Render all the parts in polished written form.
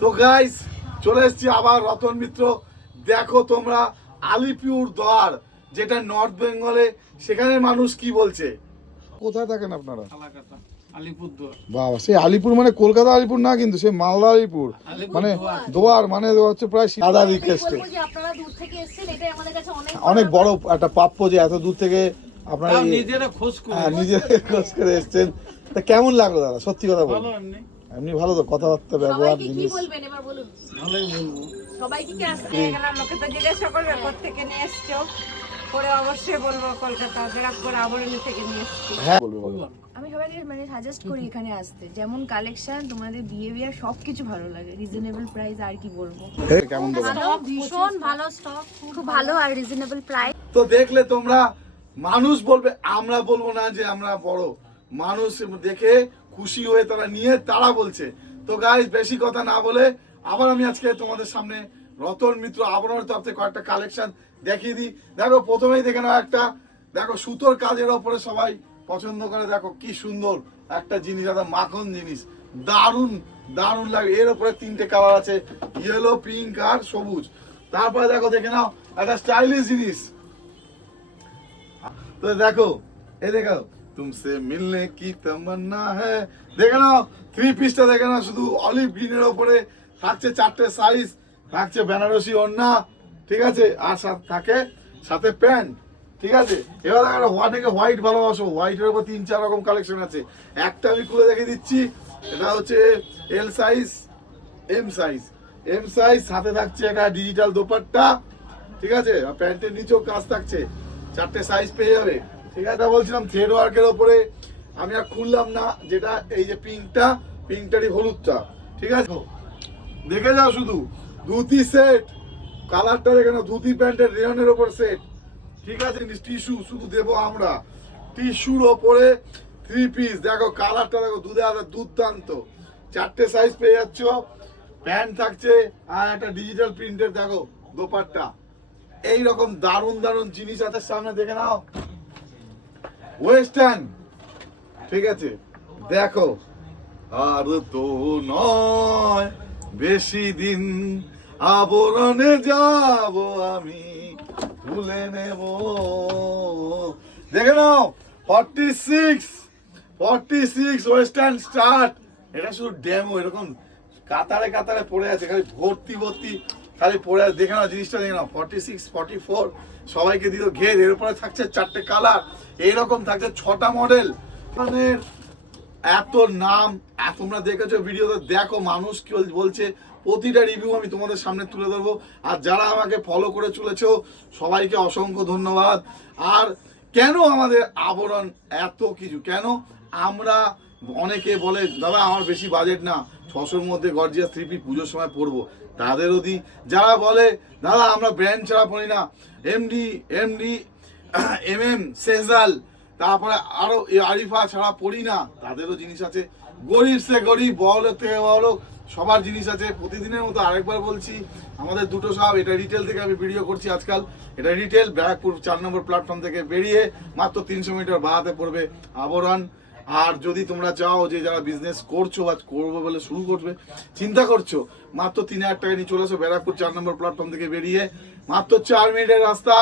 তো গাইস চলে এসেছি আবার রতন মিত্র। দেখো তোমরা আলিপুরদুয়ার যেটা নর্থ বেঙ্গলে, সেখানে মানুষ কি বলছে। কোথায় থাকেন আপনারা? আলিপুরদুয়ার। বাবা, সেই আলিপুর মানে কলকাতা আলিপুর না, কিন্তু সেই মালদা আলিপুর, মানে দোয়ার মানে হচ্ছে প্রায় সাদা রিকোয়েস্টে। অনেক বড় একটা প্রাপ্য যে এত দূর থেকে আপনারা নিজেরা খোঁজ করে নিজেরা খোঁজ করে এসেছেন। তা কেমন লাগলো দাদা, সত্যি কথা বলুন? ভালো এমনি এমনি ভালো তো, কথাবার্তা ব্যবহার জিনিস ভালোই বলবো। সবাইকে কি আসতে গেলাম, লোকে তো জিজ্ঞাসা করবে কোথেকে নিয়ে এসছো, পরে অবশ্যই বলবো কলকাতা ব্যারাকপুর আবরণী থেকে নিয়ে এসছি। হ্যাঁ বলবো বলো। আমি সবাইকে মানে সাজেস্ট করি এখানে আসতে, যেমন কালেকশন, তোমাদের বিহেভিয়ার সবকিছু ভালো লাগে, রিজনেবল প্রাইস, আর কি বলবো। কেমন দেবো? ভালো, ভীষণ ভালো স্টক, খুব ভালো আর রিজনেবল প্রাইস। তো দেখলে তোমরা, মানুষ বলবে, আমরা বলবো না যে আমরা বড় মানুষ দেখে খুশি হয়ে তারা নিয়ে তারা বলছে। তো গাইস বেশি কথা না বলে আবার আমি আজকে তোমাদের সামনে রতন মিত্র আবরণের তরফ থেকে কয়েকটা কালেকশন দেখিয়ে দিই। দেখো প্রথমেই দেখে নাও একটা, দেখো সুতোর কাজের ওপরে সবাই পছন্দ করে। দেখো কি সুন্দর একটা জিনিস, একটা মাখন জিনিস, দারুণ দারুণ লাগে। এর ওপরে তিনটে কালার আছে, ইয়েলো, পিঙ্ক আর সবুজ। তারপরে দেখো দেখে নাও একটা স্টাইলিশ জিনিস। তো দেখো এই দেখো, তুমসে মিলনে কি তমন্না হ্যায়, দেখে নাও থ্রি পিসটা দেখে নাও, শুধু অলিভ গ্রিনের ওপরে থাকছে চারটে সাইজ, থাকছে বেনারসি ওড়না, ঠিক আছে, আর থাকে সাথে প্যান্ট, ঠিক আছে। এবার দেখো অনেকে হোয়াইট ভালোবাসো, হোয়াইটের উপর 3-4 রকম কালেকশন আছে। একটা আমি খুলে দেখে দিচ্ছি, এটা হচ্ছে L size, M size, M size, সাথে থাকছে একটা ডিজিটাল দোপাট্টা, ঠিক আছে, আর প্যান্টের নিচেও কাজ থাকছে, চারটে সাইজ পেয়ে যাবে, ঠিক আছে। বলছিলাম থ্রেড ওয়ার্কের ওপরে আমি আর খুললাম না, যেটা এই যে পিঙ্কটা, পিঙ্কটারই হলুদটা, ঠিক আছে। দেখে যাও শুধু ধুতি সেট, কালারটা দেখে নাও, ধুতি প্যান্টের রেয়নের ওপর সেট, ঠিক আছে। টিস্যু শুধু দেবো আমরা, টিস্যুর ওপরে থ্রি পিস, দেখো কালারটা দেখো, দুর্দান্ত, চারটে সাইজ পেয়ে যাচ্ছ, প্যান্ট থাকছে আর একটা ডিজিটাল প্রিন্টের দেখো দোপাট্টা। এইরকম দারুণ দারুণ জিনিস আছে সামনে, দেখে নাও। ওয়েস্টার্ন, ঠিক আছে, দেখো। আর তো নয় বেশি দিন, আবরণে যাব আমি, ভুলে নেব, দেখে নাও 46 ওয়েস্টার্ন স্টার্ট। এটা শুধু ডেমো, এরকম কাতারে কাতারে পড়ে আছে, খালি ভর্তি ভর্তি খালি পড়ে আছে, দেখে নাও জিনিসটা, দেখে নাও 46, 44 সবাইকে দিল ঘের। এর উপরে থাকছে চারটে কালার, এইরকম থাকছে 6টা মডেল। মানে এত নাম, তোমরা দেখেছো ভিডিওতে, দেখো মানুষ কি বলছে, প্রতিটা রিভিউ আমি তোমাদের সামনে তুলে ধরবো। আর যারা আমাকে ফলো করে চলেছো সবাইকে অসংখ্য ধন্যবাদ। আর কেন আমাদের আবরণ এত কিছু, কেন আমরা, অনেকে বলে দাদা আমার বেশি বাজেট না, 600-র মধ্যে গর্জিয়াস থ্রি পিস পুজোর সময় পরবো, তাদেরও দিই। যারা বলে দাদা আমরা ব্র্যান্ড ছাড়া পড়ি না, এমডি সেজাল, তারপরে আরো আরিফা ছাড়া পড়ি না, তাদেরও জিনিস আছে। গরিব সে গরিব, বড়লোক থেকে বড়লোক, সবার জিনিস আছে। প্রতিদিনের মতো আরেকবার বলছি, আমাদের দুটো সব, এটা রিটেল থেকে আমি ভিডিও করছি আজকাল, এটা রিটেল ব্যারাকপুর 4 নম্বর প্ল্যাটফর্ম থেকে বেরিয়ে মাত্র 300 মিটার বাড়াতে পড়বে আবরণ। আর যদি তোমরা চাও যে যারা বিজনেস করছো বা করবো বলে শুরু করবে চিন্তা করছো, মাত্র 3000 টাকা নিয়ে চলে আসো ব্যারাকপুর 4 নম্বর প্ল্যাটফর্ম থেকে বেরিয়ে, মাত্র 4 মিনিটের রাস্তা,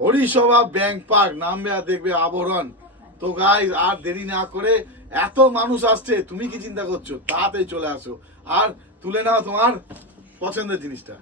হরিসভা ব্যাংক পার্ক নামবে আর দেখবে আবরণ। তো গাইস আর দেরি না করে, এত মানুষ আসছে, তুমি কি চিন্তা করছো, তাড়াতাড়ি চলে আসো আর তুলে নাও তোমার পছন্দের জিনিসটা।